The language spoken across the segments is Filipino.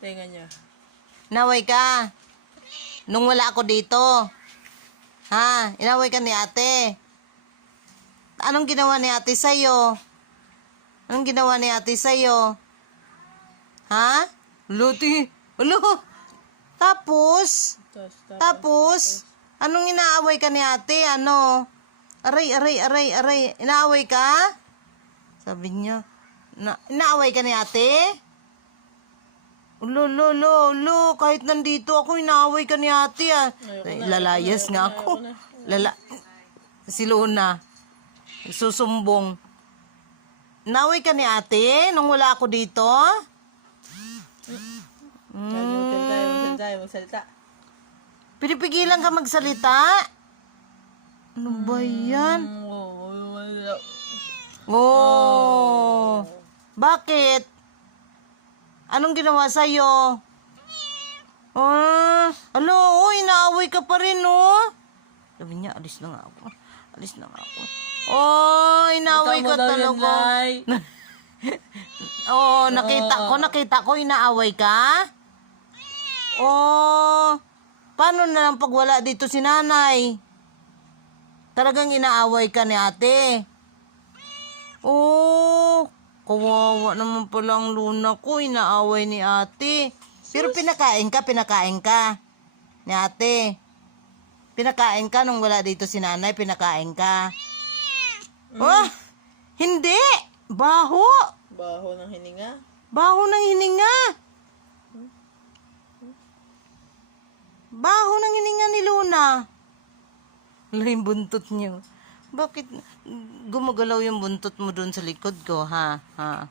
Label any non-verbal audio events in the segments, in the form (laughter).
Tenga niya. Inaway ka. Nung wala ako dito. Ha? Inaway ka ni ate. Anong ginawa ni ate sa'yo? Anong ginawa ni ate sa'yo? Ha? Luti. Ulo. Tapos, Tapos, tapos. tapos, anong inaaway ka ni ate? Ano? Aray, aray, aray, aray. Inaaway ka? Sabi niya, na, inaaway ka ni ate? Ulo, ulo, ulo, ulo. Kahit nandito ako, inaaway ka ni ate ah. Ay, lalayas nga ako. Lala, si Luna. Susumbong. Inaaway ka ni ate nung wala ako dito? Magsalita. Pinipigilan ka magsalita? Ano ba yan? Oh. Bakit? Anong ginawa sa'yo? Ah, alo, oh, inaaway ka pa rin, oh. Sabi niya, alis na nga ako. Alis na nga ako. Oh, inaaway ka talaga. (laughs) Oo, nakita ko, nakita ko, inaaway ka? Oh, paano na lang pag wala dito si nanay? Talagang inaaway ka ni ate. Oh, kawawa naman pala ang luna ko, inaaway ni ate. Pero pinakain ka, pinakain ka. Ni ate. Pinakain ka nung wala dito si nanay, pinakain ka. Oh, hindi! Baho! Baho ng hininga. Baho ng hininga. Baho ng hininga ni Luna. Wala yung buntot niyo. Bakit gumagalaw yung buntot mo doon sa likod ko, ha? Ha?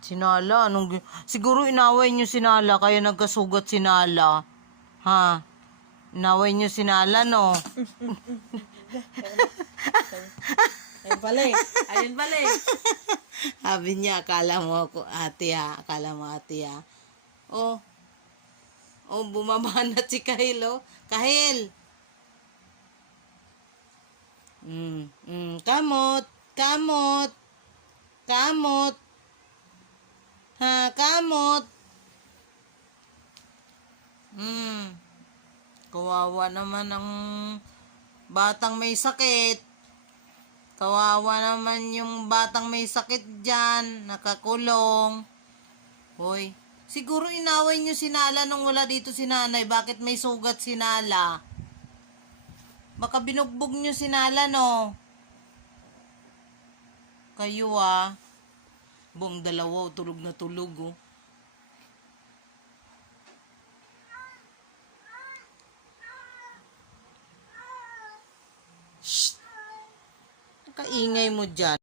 Sinala, anong... Siguro inaway niyo sinala, kaya nagkasugat sinala. Ha? Inaway niyo sinala, no? (laughs) Ayun pala eh. Ayun pala eh. Sabi niya, akala mo ako ate ha. Akala mo ate ha. Oh. Oh, bumaba (laughs) na si Kahil oh. Kahil. Mm, mm, kamot. Kamot. Kamot. Ha, kamot. Mm. Kawawa naman ang batang may sakit. Kawawa naman yung batang may sakit dyan, nakakulong. Hoy, siguro inaway nyo si Nala nung wala dito si nanay. Bakit may sugat si Nala? Baka binugbog nyo si Nala, no? Kayo ah. Buong dalawa, oh, tulog na tulog, oh. Shh! Kaingay mo dyan.